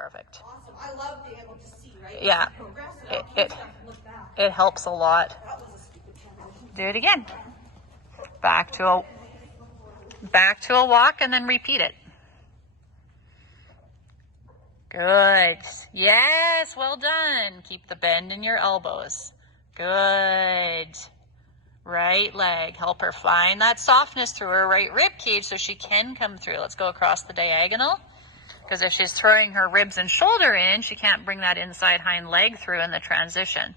Perfect. Awesome. I love being able to see, right? Yeah. Progress and It helps a lot. That was a stupid transition. Do it again. Back to a walk and then repeat it. Good. Yes, well done. Keep the bend in your elbows. Good. Right leg. Help her find that softness through her right rib cage so she can come through. Let's go across the diagonal. Because if she's throwing her ribs and shoulder in, she can't bring that inside hind leg through in the transition.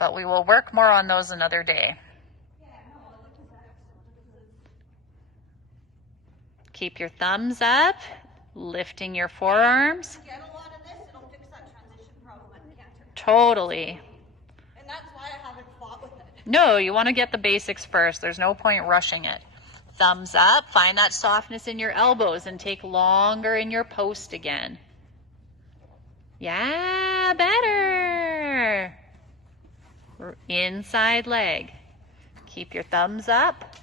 But we will work more on those another day. Keep your thumbs up, lifting your forearms. Get a lot of this, it'll fix that transition problem at canter. Totally. And that's why I haven't fought with it. No, you want to get the basics first. There's no point rushing it. Thumbs up, find that softness in your elbows and take longer in your post again. Yeah, better. Inside leg. Keep your thumbs up.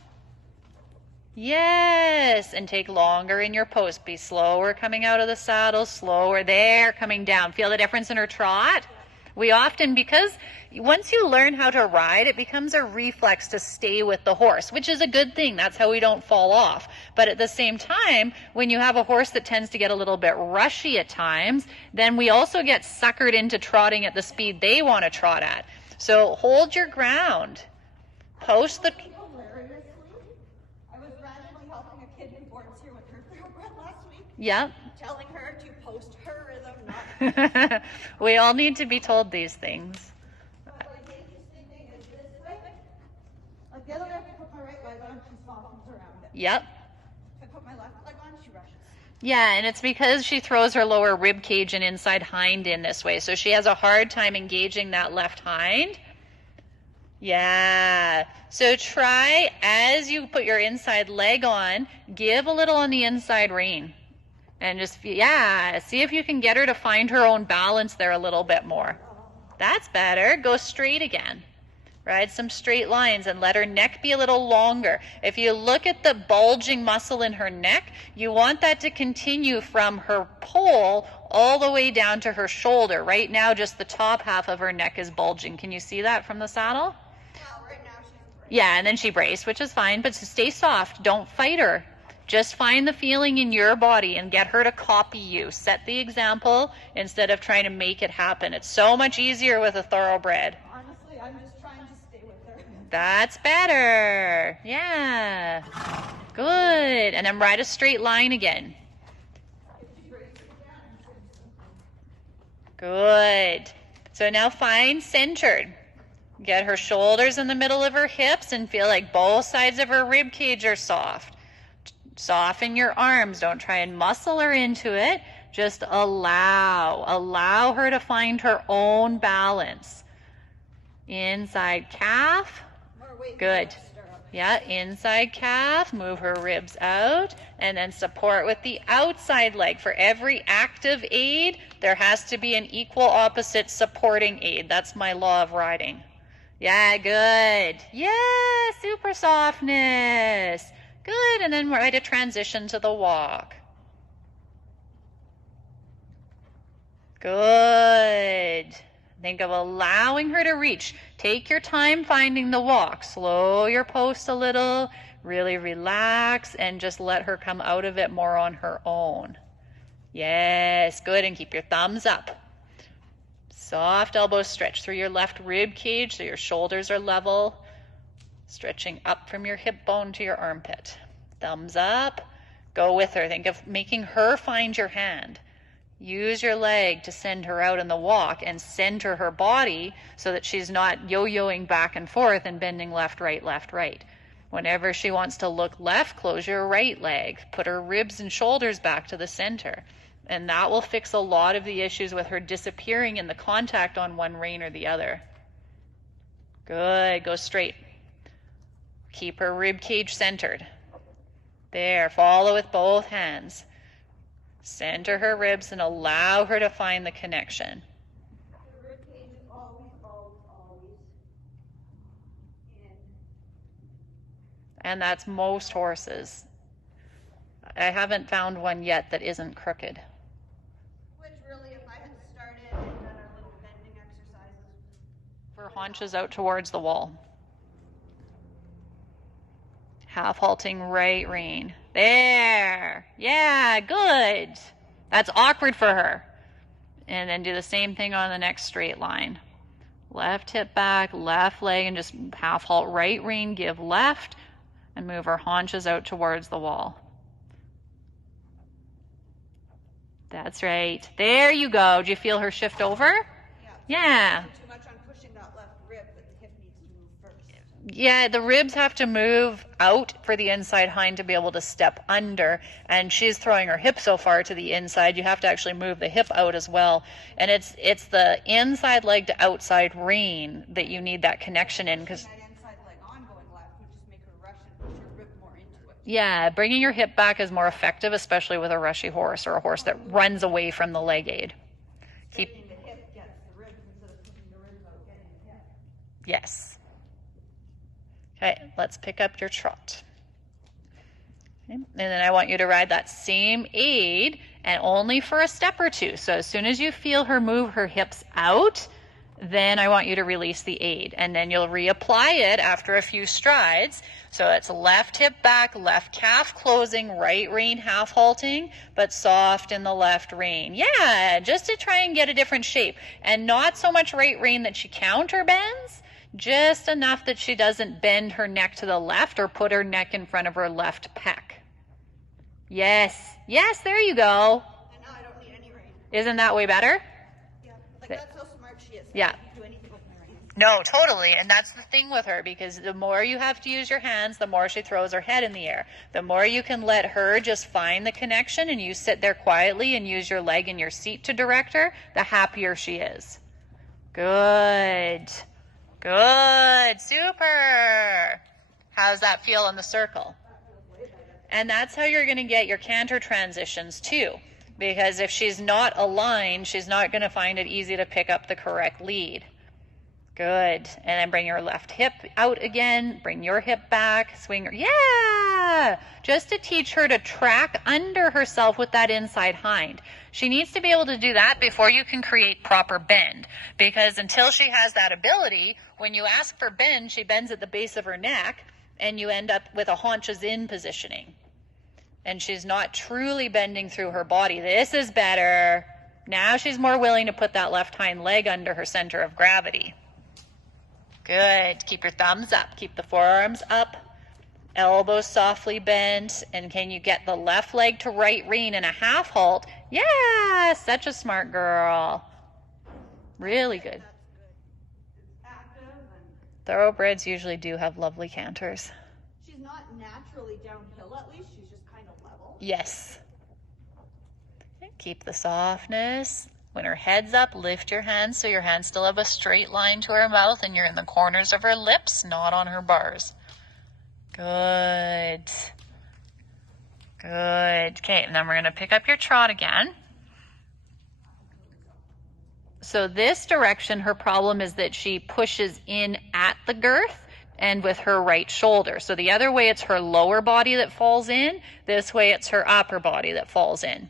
Yes, and take longer in your post. Be slower coming out of the saddle, slower there, coming down. Feel the difference in her trot? We often, because once you learn how to ride, it becomes a reflex to stay with the horse, which is a good thing. That's how we don't fall off. But at the same time, when you have a horse that tends to get a little bit rushy at times, then we also get suckered into trotting at the speed they want to trot at. So hold your ground. Post the... I was randomly helping a kid who boards here with her thoroughbred last week. Yep. Telling her to post her rhythm, not We all need to be told these things. But like the interesting thing is this way. Like the other way I can put my right leg on, she softens around it. Yep. If I put my left leg on, she rushes. Yeah, and it's because she throws her lower rib cage and inside hind in this way. So she has a hard time engaging that left hind. Yeah. So try, as you put your inside leg on, give a little on the inside rein. And just, yeah, see if you can get her to find her own balance there a little bit more. That's better. Go straight again. Ride some straight lines and let her neck be a little longer. If you look at the bulging muscle in her neck, you want that to continue from her pole all the way down to her shoulder. Right now, just the top half of her neck is bulging. Can you see that from the saddle? Right now she's braced. Yeah, and then she braced, which is fine, but stay soft. Don't fight her. Just find the feeling in your body and get her to copy you. Set the example instead of trying to make it happen. It's so much easier with a thoroughbred. Honestly, I'm just trying to stay with her. That's better. Yeah. Good. And then ride a straight line again. Good. So now find centered. Get her shoulders in the middle of her hips and feel like both sides of her rib cage are soft. Soften your arms. Don't try and muscle her into it. Just allow her to find her own balance. Inside calf. Good. Yeah, inside calf. Move her ribs out and then support with the outside leg. For every active aid, there has to be an equal opposite supporting aid. That's my law of riding. Yeah, good. Yeah, super softness. Good, and then ride a transition to the walk. Good. Think of allowing her to reach. Take your time finding the walk. Slow your post a little, really relax, and just let her come out of it more on her own. Yes, good, and keep your thumbs up. Soft elbows stretch through your left rib cage so your shoulders are level. Stretching up from your hip bone to your armpit. Thumbs up. Go with her. Think of making her find your hand. Use your leg to send her out in the walk and center her body so that she's not yo-yoing back and forth and bending left, right, left, right. Whenever she wants to look left, close your right leg. Put her ribs and shoulders back to the center. And that will fix a lot of the issues with her disappearing in the contact on one rein or the other. Good. Go straight. Keep her rib cage centered. There, follow with both hands. Center her ribs and allow her to find the connection. The rib cage is always in. And that's most horses. I haven't found one yet that isn't crooked. her haunches out towards the wall. Half halting right rein. There. Yeah, good. That's awkward for her. And then do the same thing on the next straight line. Left hip back, left leg, and just half halt right rein, give left, and move her haunches out towards the wall. That's right. There you go. Do you feel her shift over? Yeah. Too much on pushing that left rib, but the hip needs to move first. Yeah, the ribs have to move out for the inside hind to be able to step under, and she's throwing her hip so far to the inside, you have to actually move the hip out as well. And it's the inside leg to outside rein that you need that connection in, because That inside leg on going left would just make her rush and push her rib more into it. yeah, bringing your hip back is more effective, especially with a rushy horse or a horse that runs away from the leg aid. Keep Straightening the hip gets the ribs instead of pushing the ribs out, getting the hip. yes. Okay, let's pick up your trot. Okay, and then I want you to ride that same aid, and only for a step or two. So as soon as you feel her move her hips out, then I want you to release the aid, and then you'll reapply it after a few strides. So it's left hip back, left calf closing, right rein half halting, but soft in the left rein. Yeah, just to try and get a different shape, and not so much right rein that she counter bends, just enough that she doesn't bend her neck to the left or put her neck in front of her left pec. Yes, yes, there you go. And now I don't need any rein. Isn't that way better? Yeah, like that's how smart she is. Yeah. I can't do anything with my reins. No, totally. And that's the thing with her, because the more you have to use your hands, the more she throws her head in the air. The more you can let her just find the connection and you sit there quietly and use your leg and your seat to direct her, the happier she is. Good. Good. Super. How's that feel in the circle? And that's how you're going to get your canter transitions too. Because if she's not aligned, she's not going to find it easy to pick up the correct lead. Good. And then bring your left hip out again. Bring your hip back. Swing her. Yeah! Just to teach her to track under herself with that inside hind. She needs to be able to do that before you can create proper bend. Because until she has that ability, when you ask for bend, she bends at the base of her neck, and you end up with a haunches in positioning. And she's not truly bending through her body. This is better. Now she's more willing to put that left hind leg under her center of gravity. Good. Keep your thumbs up. Keep the forearms up. Elbows softly bent. And can you get the left leg to right rein in a half halt? Yeah, such a smart girl. Really good. It's active and Thoroughbreds usually do have lovely canters. she's not naturally downhill at least, she's just kind of level. Yes. Keep the softness. When her head's up, lift your hands so your hands still have a straight line to her mouth and you're in the corners of her lips, not on her bars. Good. Good. Okay, and then we're going to pick up your trot again. So this direction, her problem is that she pushes in at the girth and with her right shoulder. So the other way, it's her lower body that falls in. This way, it's her upper body that falls in.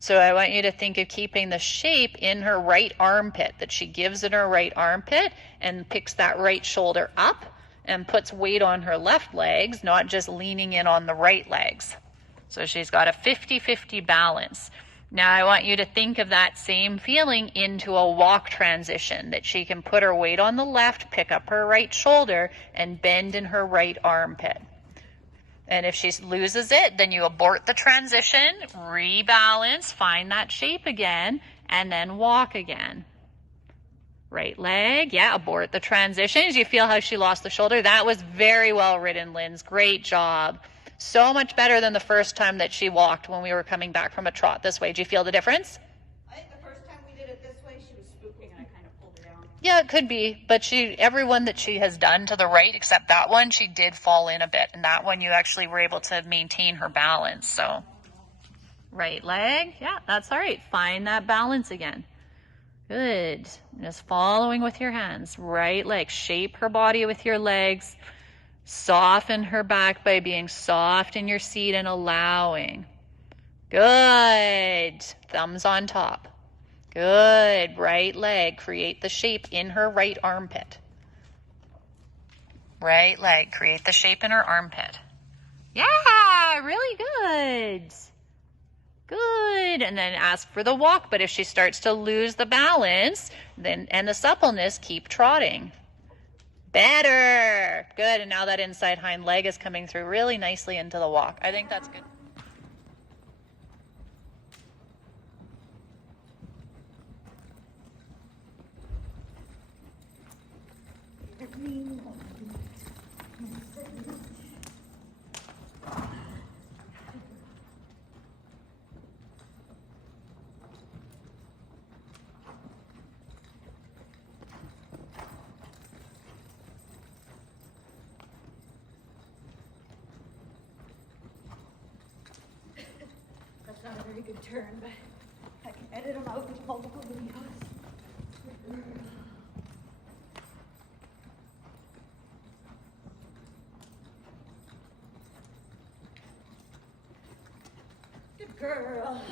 So I want you to think of keeping the shape in her right armpit, that she gives in her right armpit and picks that right shoulder up and puts weight on her left legs, not just leaning in on the right legs. So she's got a 50-50 balance. Now I want you to think of that same feeling into a walk transition, that she can put her weight on the left, pick up her right shoulder, and bend in her right armpit. And if she loses it, then you abort the transition, rebalance, find that shape again, and then walk again. Right leg, yeah, abort the transition. As you feel how she lost the shoulder, that was very well ridden, Linz. Great job. So much better than the first time that she walked when we were coming back from a trot this way. Do you feel the difference? I think the first time we did it this way, she was spooking and I kind of pulled her down. Yeah, it could be, but every one that she has done to the right, except that one, she did fall in a bit, and that one you actually were able to maintain her balance. So, right leg, yeah, that's all right. Find that balance again. Good. Just following with your hands. Right leg, shape her body with your legs. Soften her back by being soft in your seat and allowing. Good. Thumbs on top. Good. Right leg. Create the shape in her right armpit. Right leg. Create the shape in her armpit. Yeah, really good. Good. And then ask for the walk. But if she starts to lose the balance and the suppleness, keep trotting. Better. Good. And now that inside hind leg is coming through really nicely into the walk. I think that's good. That's not a very good turn, but I can edit them out with multiple videos. Good girl.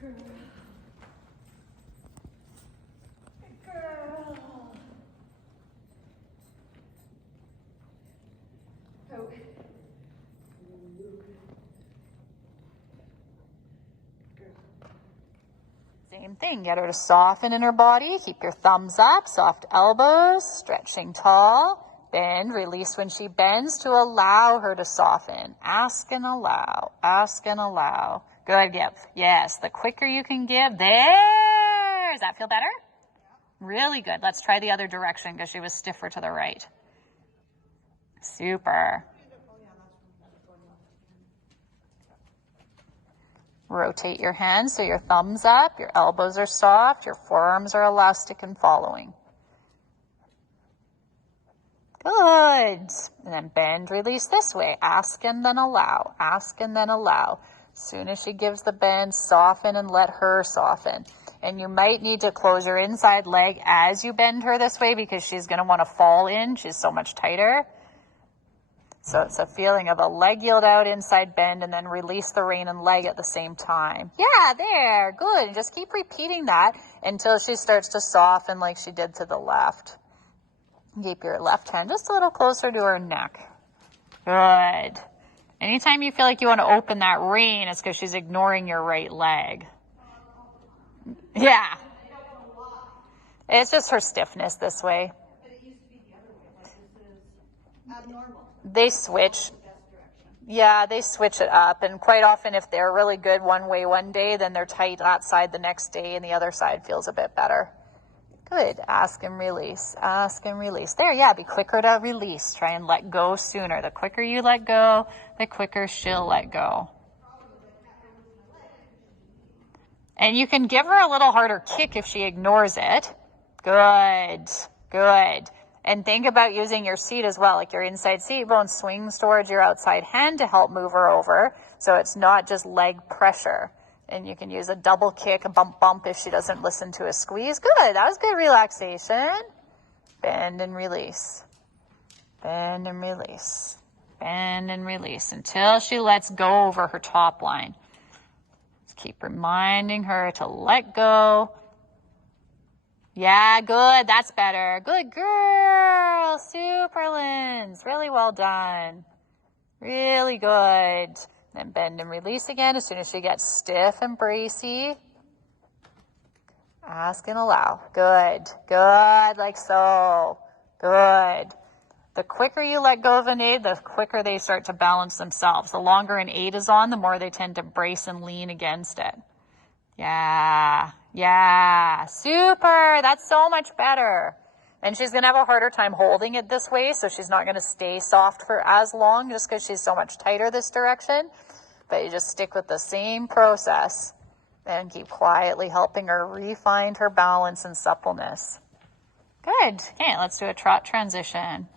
Girl. Girl. Oh. Same thing. Get her to soften in her body. Keep your thumbs up, soft elbows, stretching tall. Bend, release when she bends to allow her to soften. Ask and allow, ask and allow. Good, give. Yes, the quicker you can give. There. Does that feel better? Really good. Let's try the other direction because she was stiffer to the right. Super. Rotate your hands so your thumbs up, your elbows are soft, your forearms are elastic and following. Good. And then bend, release this way. Ask and then allow. Ask and then allow. As soon as she gives the bend, soften and let her soften. And you might need to close your inside leg as you bend her this way because she's going to want to fall in. She's so much tighter. So it's a feeling of a leg yield out, inside bend, and then release the rein and leg at the same time. Yeah, there. Good. And just keep repeating that until she starts to soften like she did to the left. Keep your left hand just a little closer to her neck. Good. Anytime you feel like you want to open that rein, it's because she's ignoring your right leg. Yeah. It's just her stiffness this way. But it used to be the other way, like this is abnormal. They switch. The best direction. Yeah, they switch it up. And quite often if they're really good one way one day, then they're tight that side the next day and the other side feels a bit better. Good. Ask and release. Ask and release. There, yeah, be quicker to release. Try and let go sooner. The quicker you let go, the quicker she'll let go. And you can give her a little harder kick if she ignores it. Good. Good. And think about using your seat as well, like your inside seat bone swings towards your outside hand to help move her over. So it's not just leg pressure. And you can use a double kick, a bump, bump if she doesn't listen to a squeeze. Good. That was good relaxation. Bend and release. Bend and release. Bend and release until she lets go over her top line. Just keep reminding her to let go. Yeah, good. That's better. Good girl. Super, Linz. Really well done. Really good. Then bend and release again as soon as she gets stiff and bracey. Ask and allow. Good. Good, like so. Good. The quicker you let go of an aid, the quicker they start to balance themselves. The longer an aid is on, the more they tend to brace and lean against it. Yeah. Yeah. Super. That's so much better. And she's going to have a harder time holding it this way, so she's not going to stay soft for as long just because she's so much tighter this direction. But you just stick with the same process and keep quietly helping her refine her balance and suppleness. Good. Okay, let's do a trot transition.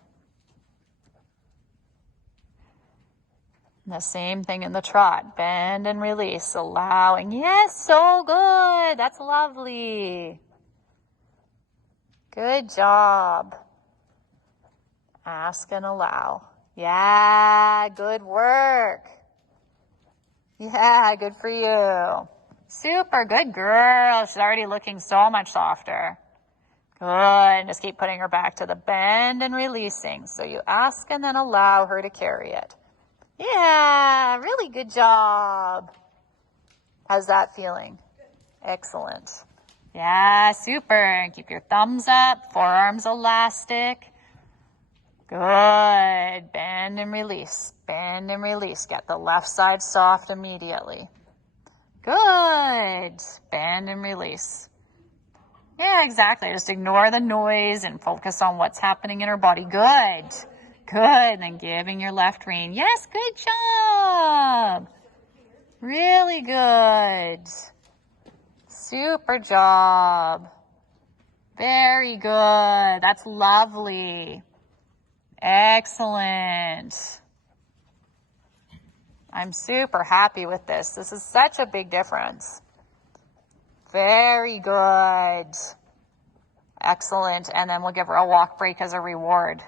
The same thing in the trot. Bend and release, allowing. Yes, so good. That's lovely. Good job. Ask and allow. Yeah, good work. Yeah, good for you. Super, good girl. She's already looking so much softer. Good, and just keep putting her back to the bend and releasing. So you ask and then allow her to carry it. Yeah, really good job. How's that feeling? Excellent. Yeah, super. And keep your thumbs up, forearms elastic. Good. Bend and release. Bend and release. Get the left side soft immediately. Good. Bend and release. Yeah, exactly. Just ignore the noise and focus on what's happening in her body. Good. Good. Then giving your left rein. Yes, good job. Really good. Super job. Very good. That's lovely. Excellent. I'm super happy with this. This is such a big difference. Very good. Excellent. And then we'll give her a walk break as a reward.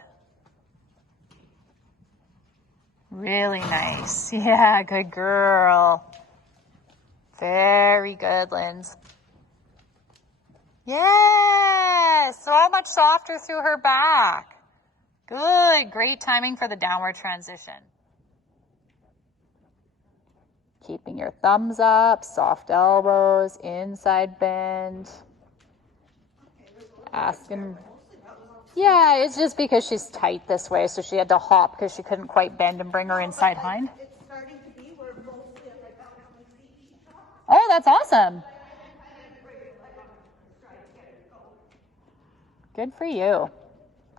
Really nice. Yeah, good girl. Very good, Linz. Yeah, so much softer through her back. Good, great timing for the downward transition. Keeping your thumbs up, soft elbows, inside bend. Asking. Yeah, it's just because she's tight this way, so she had to hop because she couldn't quite bend and bring her inside hind. It's starting to be where mostly as I got on my seat, she dropped. Oh, that's awesome. Good for you.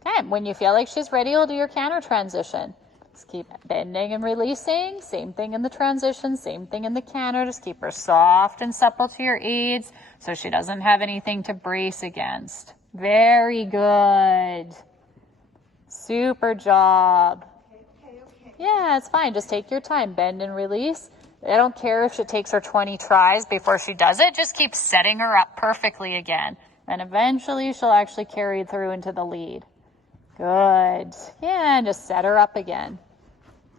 Okay, when you feel like she's ready, we'll do your canter transition. Just keep bending and releasing. Same thing in the transition, same thing in the canter. Just keep her soft and supple to your aids so she doesn't have anything to brace against. Very good. Super job. Okay. Yeah, it's fine. Just take your time. Bend and release. I don't care if it takes her 20 tries before she does it. Just keep setting her up perfectly again. And eventually she'll actually carry through into the lead. Good. Yeah, and just set her up again.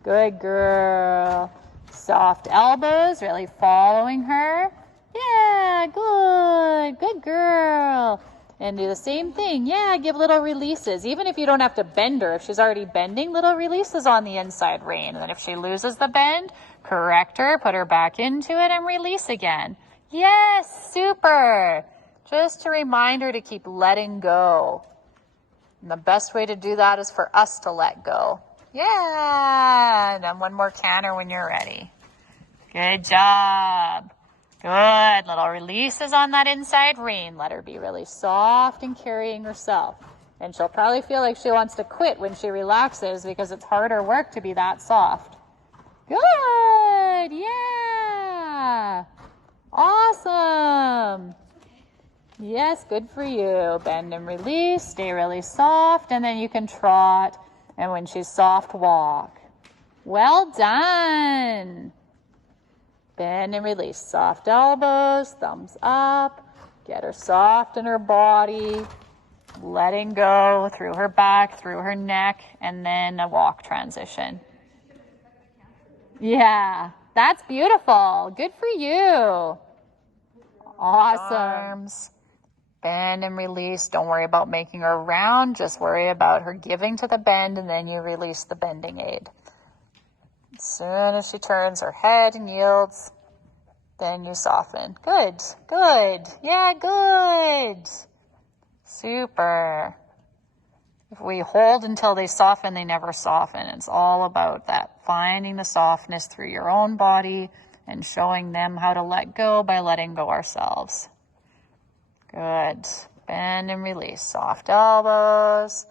Good girl. Soft elbows, really following her. Yeah, good. Good girl. And do the same thing. Yeah, give little releases. Even if you don't have to bend her, if she's already bending, little releases on the inside rein. And then if she loses the bend, correct her, put her back into it, and release again. Yes, super. just to remind her to keep letting go. And the best way to do that is for us to let go. Yeah, and then one more canter when you're ready. Good job. Good. Little releases on that inside rein. Let her be really soft and carrying herself. And she'll probably feel like she wants to quit when she relaxes because it's harder work to be that soft. Good. Yeah. Awesome. Yes, good for you. Bend and release. Stay really soft, and then you can trot. And when she's soft, walk. Well done. Bend and release. Soft elbows, thumbs up. Get her soft in her body. Letting go through her back, through her neck, and then a walk transition. Yeah, that's beautiful. Good for you. Awesome. Arms. Bend and release. Don't worry about making her round. Just worry about her giving to the bend, and then you release the bending aid. As soon as she turns her head and yields, then you soften. Good, good. Yeah, good. Super. If we hold until they soften, they never soften. It's all about that, finding the softness through your own body and showing them how to let go by letting go ourselves. Good. Bend and release. Soft elbows.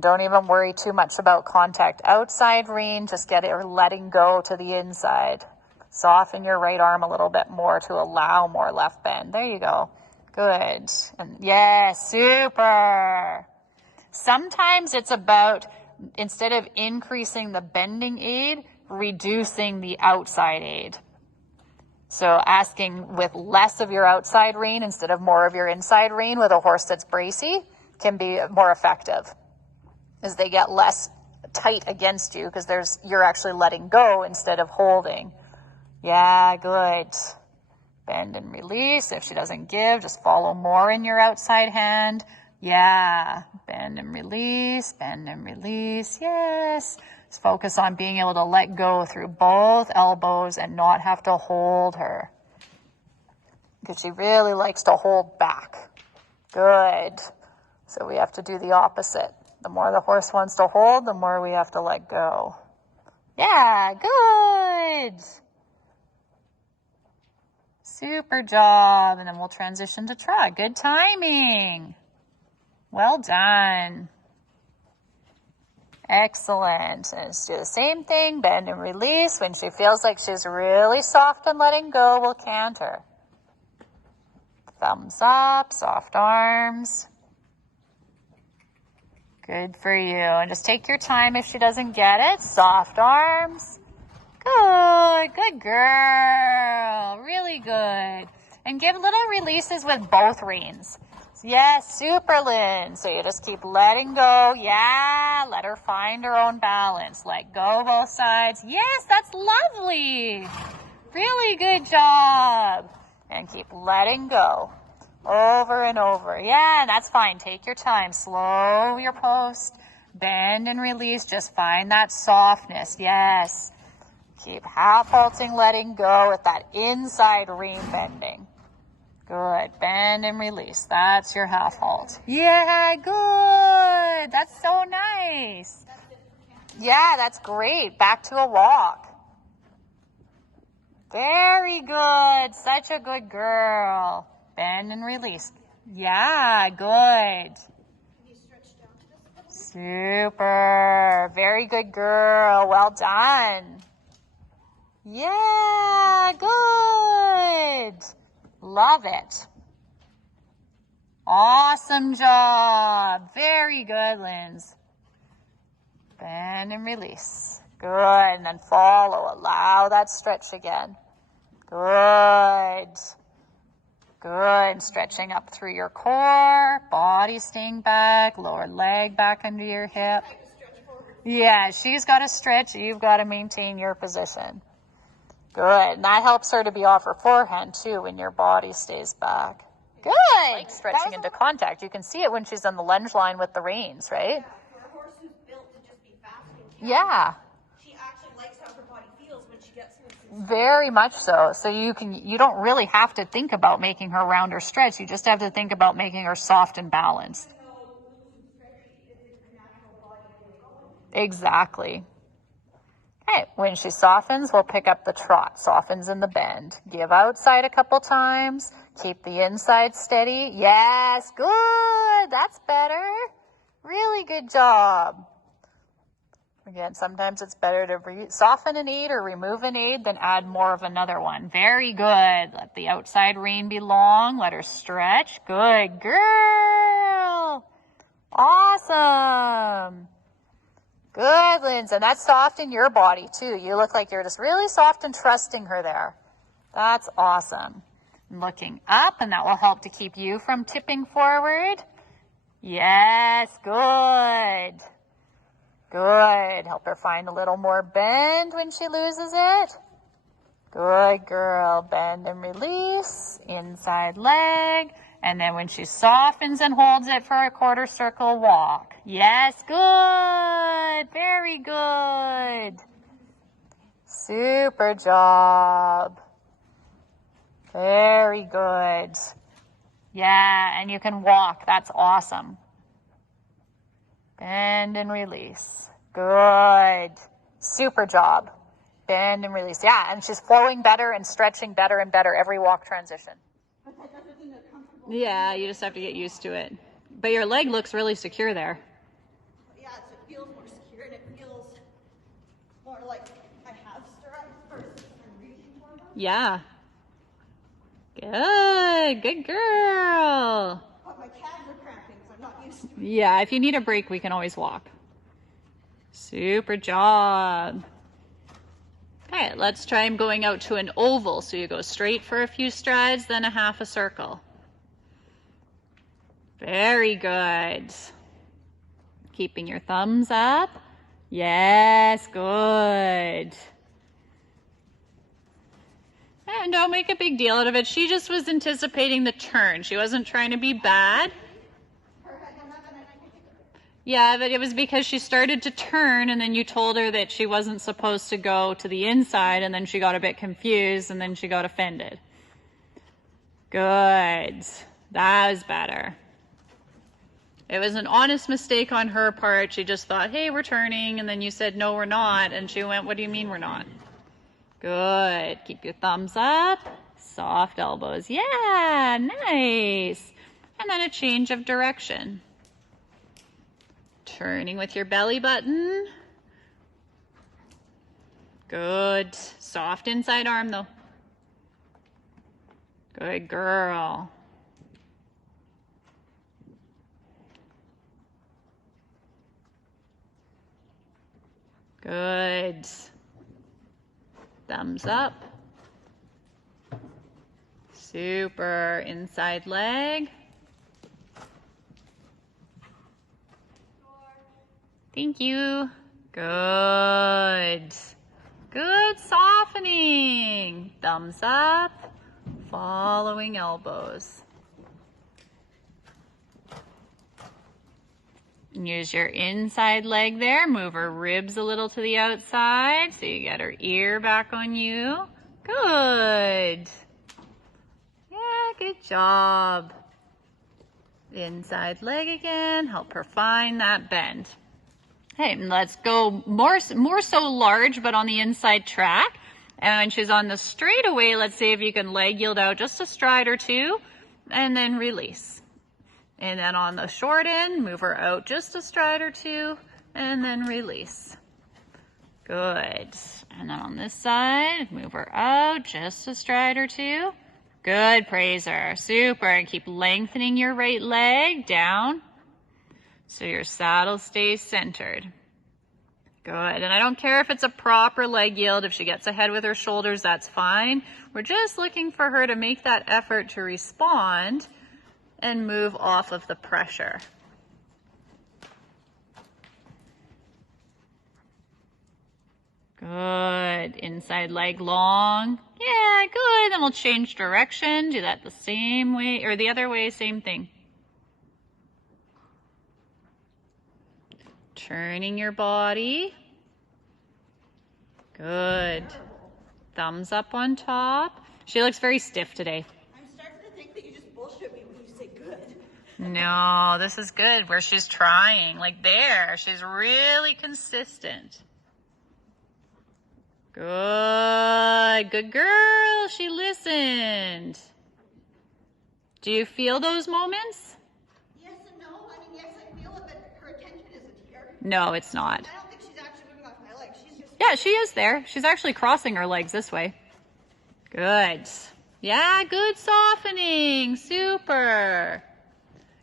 Don't even worry too much about contact outside rein. Just get it letting go to the inside. Soften your right arm a little bit more to allow more left bend. There you go. Good. And yes, super. Sometimes it's about, instead of increasing the bending aid, reducing the outside aid. So asking with less of your outside rein instead of more of your inside rein with a horse that's bracy can be more effective, as they get less tight against you because you're actually letting go instead of holding. Yeah, good. Bend and release. If she doesn't give, just follow more in your outside hand. Yeah, bend and release, bend and release. Yes. Just focus on being able to let go through both elbows and not have to hold her, because she really likes to hold back. Good. So we have to do the opposite. The more the horse wants to hold, the more we have to let go. Yeah, good. Super job. And then we'll transition to trot. Good timing. Well done. Excellent. And let's do the same thing. Bend and release. When she feels like she's really soft and letting go, we'll canter. Thumbs up, soft arms. Good for you. And just take your time if she doesn't get it. Soft arms. Good. Good girl. Really good. And give little releases with both reins. Yes, super, Lynn. So you just keep letting go. Yeah, let her find her own balance. Let go both sides. Yes, that's lovely. Really good job. And keep letting go. Over and over. Yeah, that's fine. Take your time. Slow your post. Bend and release. Just find that softness. Yes. Keep half halting, letting go with that inside rein bending. Good. Bend and release. That's your half halt. Yeah, good. That's so nice. Yeah, that's great. Back to a walk. Very good. Such a good girl. Bend and release. Yeah, good. Super. Very good girl. Well done. Yeah, good. Love it. Awesome job. Very good, Linz. Bend and release. Good. And then follow. Allow that stretch again. Good. Good. Stretching up through your core. Body staying back. Lower leg back under your hip. Yeah, she's got to stretch. You've got to maintain your position. Good. And that helps her to be off her forehand, too, when your body stays back. Good. Like stretching into contact. You can see it when she's on the lunge line with the reins, right? Yeah, for a horse who's built to just be fast and Yeah. she actually likes how her body feels when she gets Very much so. So you don't really have to think about making her round or stretch. You just have to think about making her soft and balanced. Exactly. Okay, when she softens, we'll pick up the trot. Softens in the bend. Give outside a couple times. Keep the inside steady. Yes, good. That's better. Really good job. Again, sometimes it's better to soften an aid or remove an aid than add more of another one. Very good. Let the outside rein be long. Let her stretch. Good girl. Awesome. Good, Lindsay. And that's soft in your body, too. You look like you're just really soft and trusting her there. That's awesome. Looking up, and that will help to keep you from tipping forward. Yes, good. Good. Help her find a little more bend when she loses it. Good girl. Bend and release. Inside leg. And then when she softens and holds it for a quarter circle, walk. Yes, good. Very good. Super job. Very good. Yeah, and you can walk. That's awesome. Bend and release. Good. Super job. Bend and release. Yeah, and she's flowing better and stretching better and better every walk transition. Yeah, you just have to get used to it. But your leg looks really secure there. Yeah, so it feels more secure and it feels more like I have strength versus I'm reaching for them. Yeah. Good. Good girl. But my calves are cramping, so I'm not used to it. Yeah, if you need a break, we can always walk. Super job. Okay, let's try going out to an oval. So you go straight for a few strides, then a half a circle. Very good. Keeping your thumbs up. Yes, good. And don't make a big deal out of it. She just was anticipating the turn. She wasn't trying to be bad. Yeah, but it was because she started to turn and then you told her that she wasn't supposed to go to the inside and then she got a bit confused and then she got offended. Good. That was better. It was an honest mistake on her part. She just thought, hey, we're turning. And then you said, no, we're not. And she went, what do you mean we're not? Good. Keep your thumbs up. Soft elbows. Yeah, nice. And then a change of direction. Turning with your belly button. Good. Soft inside arm though. Good girl. Good. Thumbs up. Super. Inside leg. Thank you. Good. Good softening. Thumbs up. Following elbows. Use your inside leg there. Move her ribs a little to the outside so you get her ear back on you. Good. Yeah, good job. Inside leg again. Help her find that bend. Okay, let's go more so large, but on the inside track. And when she's on the straightaway, let's see if you can leg yield out just a stride or two, and then release. And then on the short end, move her out just a stride or two, and then release. Good. And then on this side, move her out just a stride or two. Good, praise her. Super. And keep lengthening your right leg down so your saddle stays centered. Good. And I don't care if it's a proper leg yield. If she gets ahead with her shoulders, that's fine. We're just looking for her to make that effort to respond and move off of the pressure. Good. Inside leg long. Yeah, good. Then we'll change direction. Do that the same way, or the other way, same thing. Turning your body. Good. Thumbs up on top. She looks very stiff today. I'm starting to think that you just bullshit me when you say good. No, this is good where she's trying. Like there, she's really consistent. Good, good girl. She listened. Do you feel those moments? Yes and no. I mean, yes, I feel it, but her attention isn't here. No, it's not. I don't think she's actually moving off my legs. She's just... Yeah, she is there. She's actually crossing her legs this way. Good. Yeah, good softening. Super.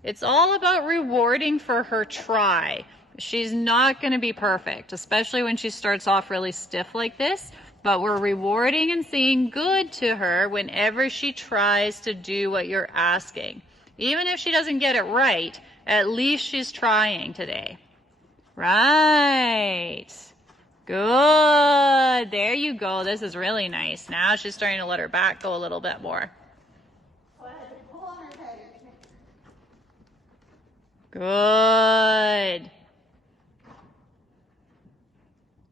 It's all about rewarding for her try. She's not going to be perfect, especially when she starts off really stiff like this, but we're rewarding and saying good to her whenever she tries to do what you're asking. Even if she doesn't get it right, at least she's trying today. Right. Good. There you go. This is really nice. Now she's starting to let her back go a little bit more. Pull on her head. Good.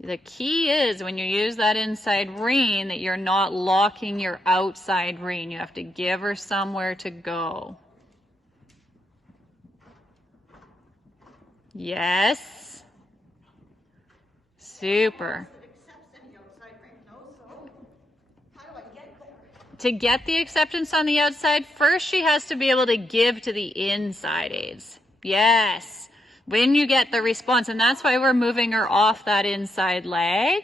The key is when you use that inside rein that you're not locking your outside rein. You have to give her somewhere to go. Yes. Super. To get the acceptance on the outside, first she has to be able to give to the inside aids. Yes. When you get the response, and that's why we're moving her off that inside leg.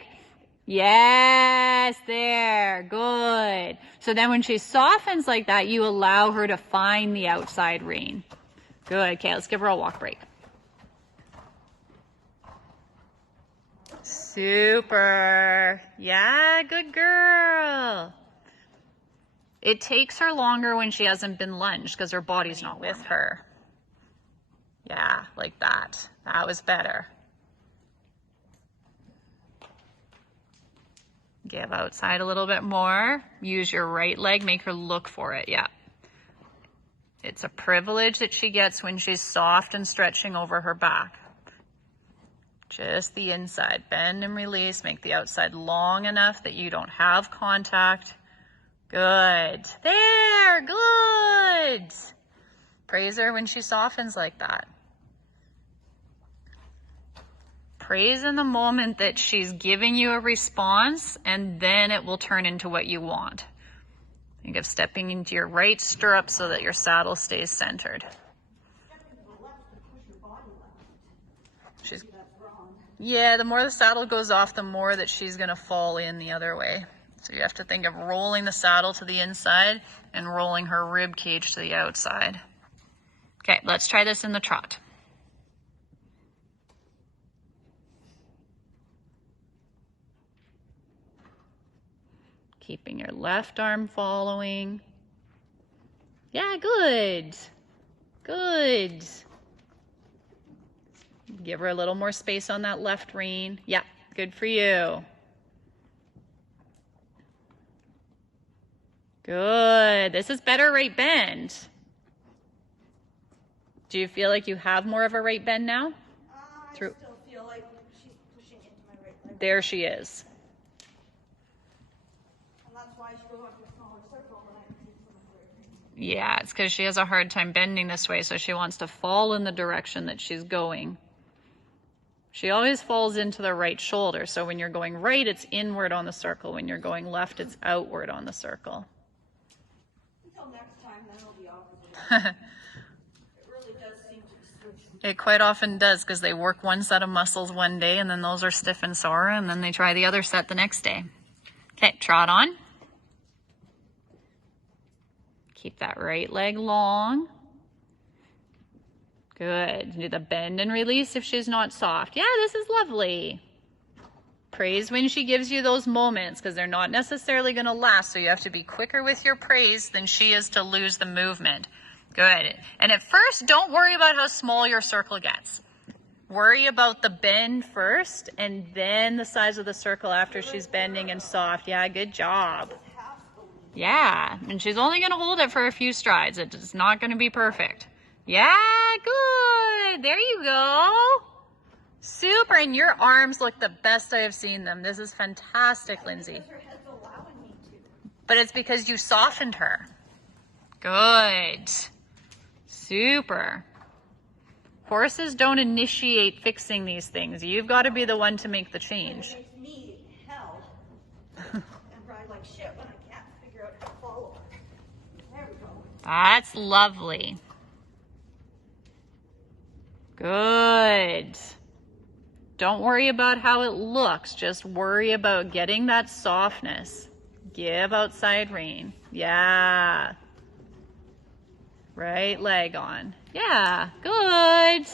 Yes, there, good. So then when she softens like that, you allow her to find the outside rein. Good, okay, let's give her a walk break. Super, yeah, good girl. It takes her longer when she hasn't been lunged because her body's not with her. Yeah, like that. That was better. Give outside a little bit more. Use your right leg. Make her look for it. Yeah. It's a privilege that she gets when she's soft and stretching over her back. Just the inside. Bend and release. Make the outside long enough that you don't have contact. Good. There. Good. Praise her when she softens like that. Praise in the moment that she's giving you a response, and then it will turn into what you want. Think of stepping into your right stirrup so that your saddle stays centered. Yeah, the more the saddle goes off, the more that she's going to fall in the other way. So you have to think of rolling the saddle to the inside and rolling her rib cage to the outside. Okay, let's try this in the trot. Keeping your left arm following. Yeah, good. Good. Give her a little more space on that left rein. Yeah, good for you. Good. This is better right bend. Do you feel like you have more of a right bend now? I still feel like she's pushing into my right leg. There she is. And that's why she goes on to a smaller circle when I do some of her. Yeah, it's because she has a hard time bending this way, so she wants to fall in the direction that she's going. She always falls into the right shoulder, so when you're going right, it's inward on the circle. When you're going left, it's outward on the circle. Until next time, then it'll be opposite. It really does seem to switch. It quite often does, because they work one set of muscles one day, and then those are stiff and sore, and then they try the other set the next day. Okay, trot on. Keep that right leg long. Good. Do the bend and release if she's not soft. Yeah, this is lovely. Praise when she gives you those moments, because they're not necessarily going to last, so you have to be quicker with your praise than she is to lose the movement. Good. And at first, don't worry about how small your circle gets. Worry about the bend first, and then the size of the circle after she's bending and soft. Yeah, good job. Yeah, and she's only going to hold it for a few strides. It's not going to be perfect. Yeah, good. There you go. Super, and your arms look the best I have seen them. This is fantastic, Lindsay. Her head's allowing But it's because you softened her. Good. Super. Horses don't initiate fixing these things. You've got to be the one to make the change. It makes me hell and ride like shit when I can't figure out how to follow her. There we go. That's lovely. Good. Don't worry about how it looks. Just worry about getting that softness. Give outside rein. Yeah. Right leg on. Yeah, good.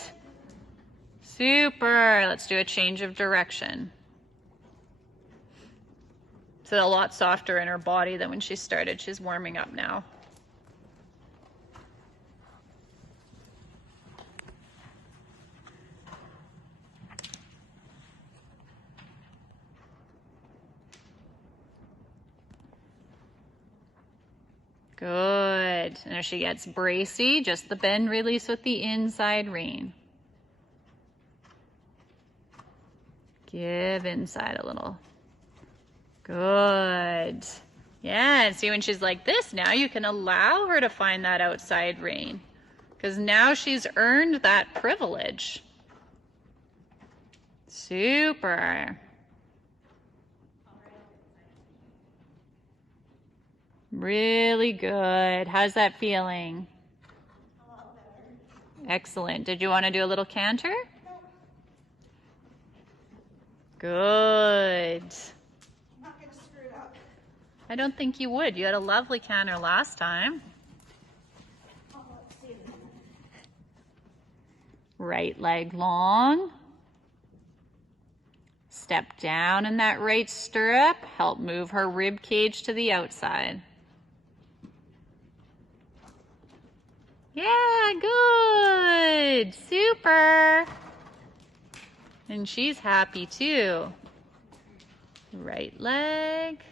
Super. Let's do a change of direction. So a lot softer in her body than when she started. She's warming up now. Good. And as she gets bracy, just the bend release with the inside rein. Give inside a little. Good. Yeah, and see when she's like this now, you can allow her to find that outside rein. Because now she's earned that privilege. Super. Really good. How's that feeling? A lot better. Excellent. Did you want to do a little canter? Good. I'm not gonna screw it up. I don't think you would. You had a lovely canter last time. Oh, let's see. Right leg long. Step down in that right stirrup. Help move her rib cage to the outside. Yeah, good. Super. And she's happy too. Right leg.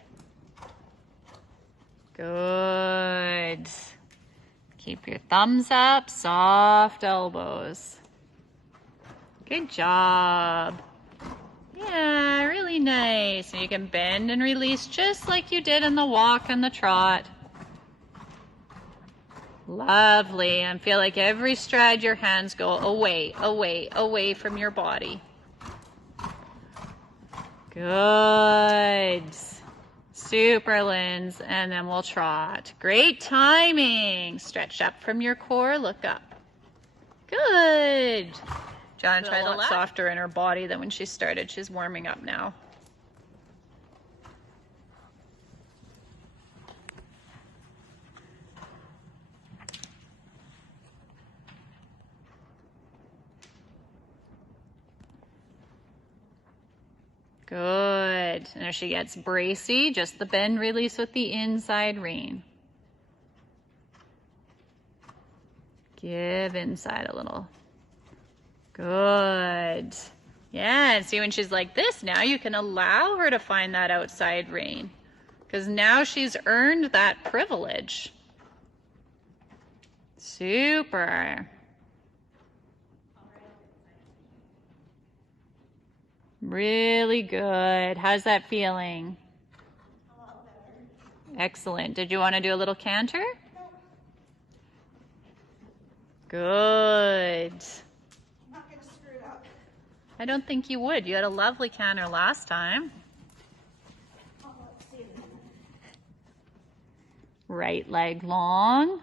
Good. Keep your thumbs up, soft elbows. Good job. Yeah, really nice. And you can bend and release just like you did in the walk and the trot. Lovely. And feel like every stride your hands go away, away, away from your body. Good. Super, Linz. And then we'll trot. Great timing. Stretch up from your core, look up. Good. John tried a lot softer in her body than when she started. She's warming up now. Good. And as she gets bracy, just the bend release with the inside rein. Give inside a little. Good. Yeah, and see when she's like this now, you can allow her to find that outside rein. Because now she's earned that privilege. Super. Really good. How's that feeling? A lot better. Excellent. Did you want to do a little canter? Good. I'm not gonna screw it up. I don't think you would. You had a lovely canter last time. Oh, let's see. Right leg long.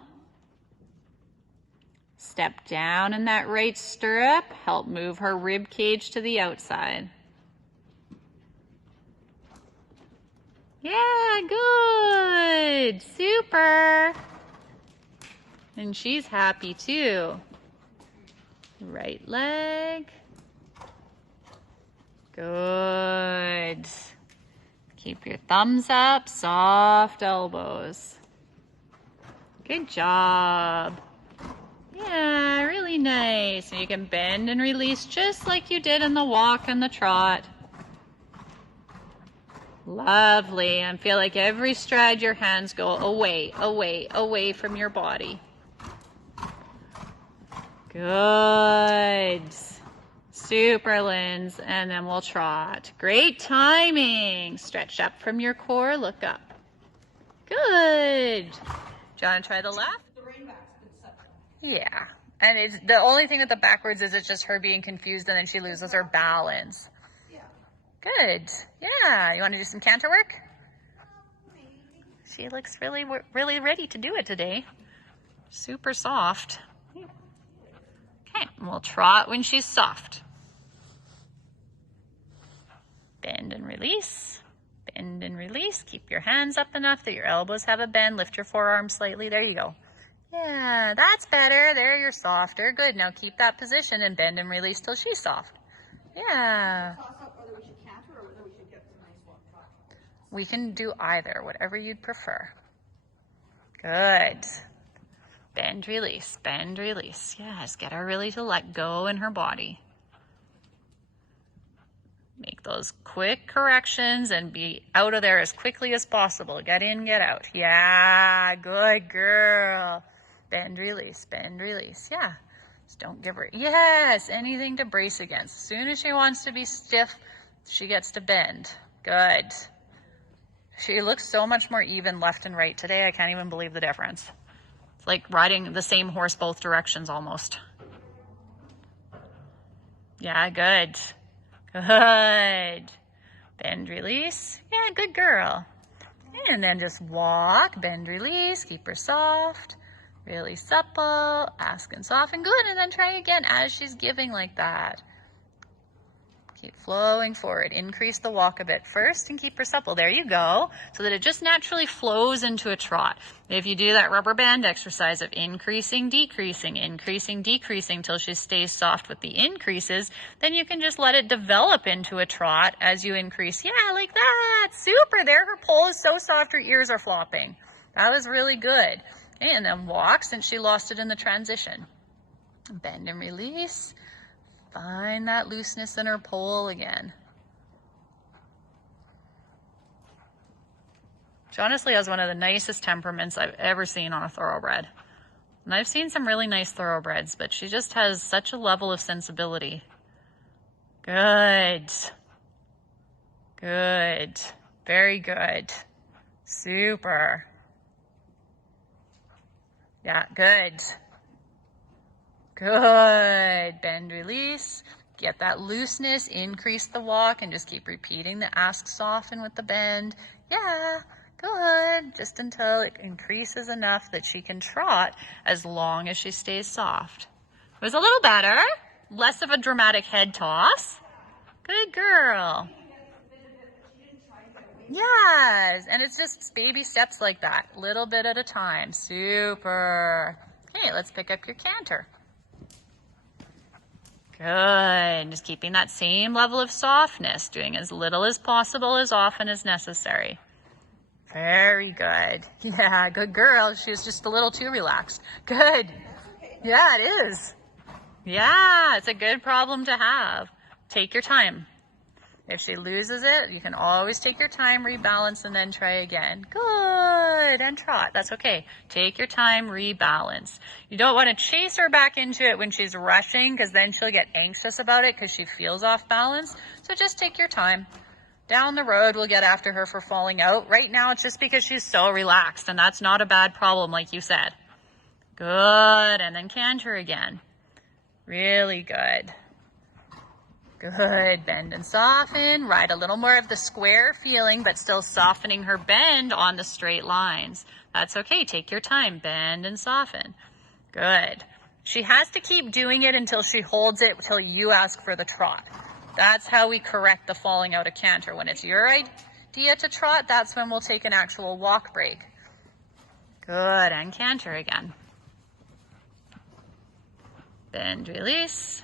Step down in that right stirrup. Help move her rib cage to the outside. Yeah, good. Super. And she's happy too. Right leg. Good. Keep your thumbs up, soft elbows. Good job. Yeah, really nice. And you can bend and release just like you did in the walk and the trot. Lovely. And feel like every stride your hands go away, away, away from your body. Good. Super, Linz. And then we'll trot. Great timing. Stretch up from your core, look up. Good. Do you want to try the left? The rainback's been set. Yeah. And it's the only thing with the backwards is it's just her being confused and then she loses her balance. Yeah. Good. Yeah. You want to do some canter work? Maybe. She looks really ready to do it today. Super soft. Okay. We'll trot when she's soft. Bend and release. Bend and release. Keep your hands up enough that your elbows have a bend. Lift your forearms slightly. There you go. Yeah, that's better. There, you're softer. Good. Now keep that position and bend and release till she's soft. Yeah. Toss up whether we should canter or whether we should get some nice walk trot. We can do either, whatever you'd prefer. Good. Bend, release, bend, release. Yes, get her really to let go in her body. Make those quick corrections and be out of there as quickly as possible. Get in, get out. Yeah, good girl. Bend, release, bend, release. Yeah, just don't give her, yes, anything to brace against. As soon as she wants to be stiff, she gets to bend. Good. She looks so much more even left and right today. I can't even believe the difference. It's like riding the same horse both directions almost. Yeah, good. Good. Bend, release. Yeah, good girl. And then just walk, bend, release, keep her soft, really supple, ask and soften. Good, and then try again as she's giving like that. Keep flowing forward. Increase the walk a bit first and keep her supple. There you go. So that it just naturally flows into a trot. If you do that rubber band exercise of increasing, decreasing till she stays soft with the increases, then you can just let it develop into a trot as you increase. Yeah, like that. Super. There, her pole is so soft, her ears are flopping. That was really good. Okay, and then walk since she lost it in the transition. Bend and release. Find that looseness in her pole again. She honestly has one of the nicest temperaments I've ever seen on a thoroughbred. And I've seen some really nice thoroughbreds, but she just has such a level of sensibility. Good. Good. Very good. Super. Yeah, good. Good. Bend, release. Get that looseness, increase the walk, and just keep repeating the ask, soften with the bend. Yeah, good. Just until it increases enough that she can trot as long as she stays soft. It was a little better. Less of a dramatic head toss. Good girl. Yes, and it's just baby steps like that, little bit at a time. Super. Okay, let's pick up your canter. Good. Just keeping that same level of softness, doing as little as possible, as often as necessary. Very good. Yeah, good girl. She was just a little too relaxed. Good. Yeah, it is. Yeah, it's a good problem to have. Take your time. If she loses it, you can always take your time, rebalance, and then try again. Good, and trot. That's okay. Take your time, rebalance. You don't want to chase her back into it when she's rushing, because then she'll get anxious about it because she feels off balance. So just take your time. Down the road, we'll get after her for falling out. Right now, it's just because she's so relaxed, and that's not a bad problem, like you said. Good, and then canter again. Really good. Good. Bend and soften. Ride a little more of the square feeling, but still softening her bend on the straight lines. That's okay. Take your time. Bend and soften. Good. She has to keep doing it until she holds it, until you ask for the trot. That's how we correct the falling out of canter. When it's your idea to trot, that's when we'll take an actual walk break. Good. And canter again. Bend, release.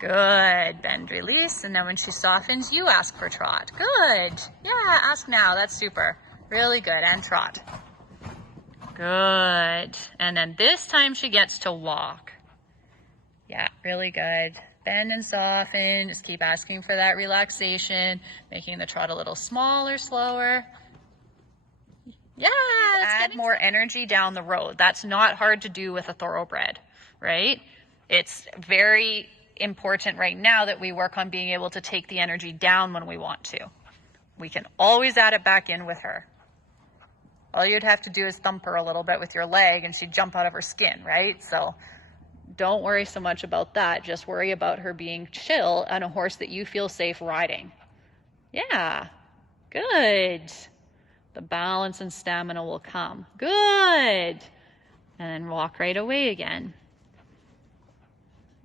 Good. Bend, release. And then when she softens, you ask for trot. Good. Yeah, ask now. That's super. Really good. And trot. Good. And then this time she gets to walk. Yeah, really good. Bend and soften. Just keep asking for that relaxation, making the trot a little smaller, slower. Yeah, add more energy down the road. That's not hard to do with a thoroughbred, right? It's very important right now that we work on being able to take the energy down when we want to. We can always add it back in with her. All you'd have to do is thump her a little bit with your leg and she'd jump out of her skin, right? So don't worry so much about that. Just worry about her being chill on a horse that you feel safe riding. Yeah, good. The balance and stamina will come. Good. And then walk right away again.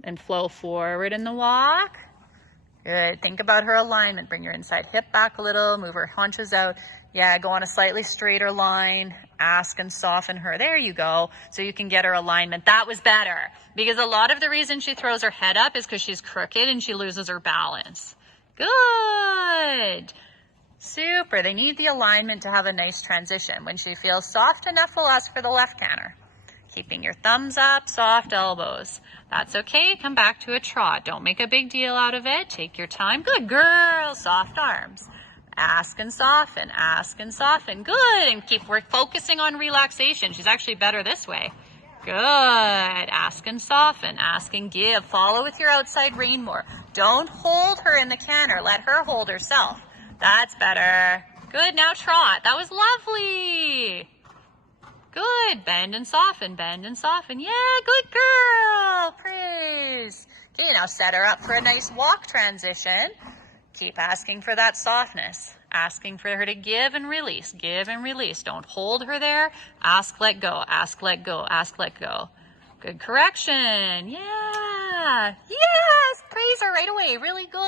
And flow forward in the walk. Good. Think about her alignment. Bring your inside hip back a little. Move her haunches out. Yeah, go on a slightly straighter line. Ask and soften her. There you go. So you can get her alignment. That was better. Because a lot of the reason she throws her head up is because she's crooked and she loses her balance. Good. Super. They need the alignment to have a nice transition. When she feels soft enough, we'll ask for the left canter. Keeping your thumbs up, soft elbows. That's okay. Come back to a trot. Don't make a big deal out of it. Take your time. Good girl. Soft arms. Ask and soften. Ask and soften. Good. And keep focusing on relaxation. She's actually better this way. Good. Ask and soften. Ask and give. Follow with your outside rein more. Don't hold her in the canter. Let her hold herself. That's better. Good. Now trot. That was lovely. Good. Bend and soften. Bend and soften. Yeah, good girl. Praise. Okay, now set her up for a nice walk transition. Keep asking for that softness. Asking for her to give and release. Give and release. Don't hold her there. Ask, let go. Ask, let go. Ask, let go. Good correction. Yeah. Yes. Praise her right away. Really good.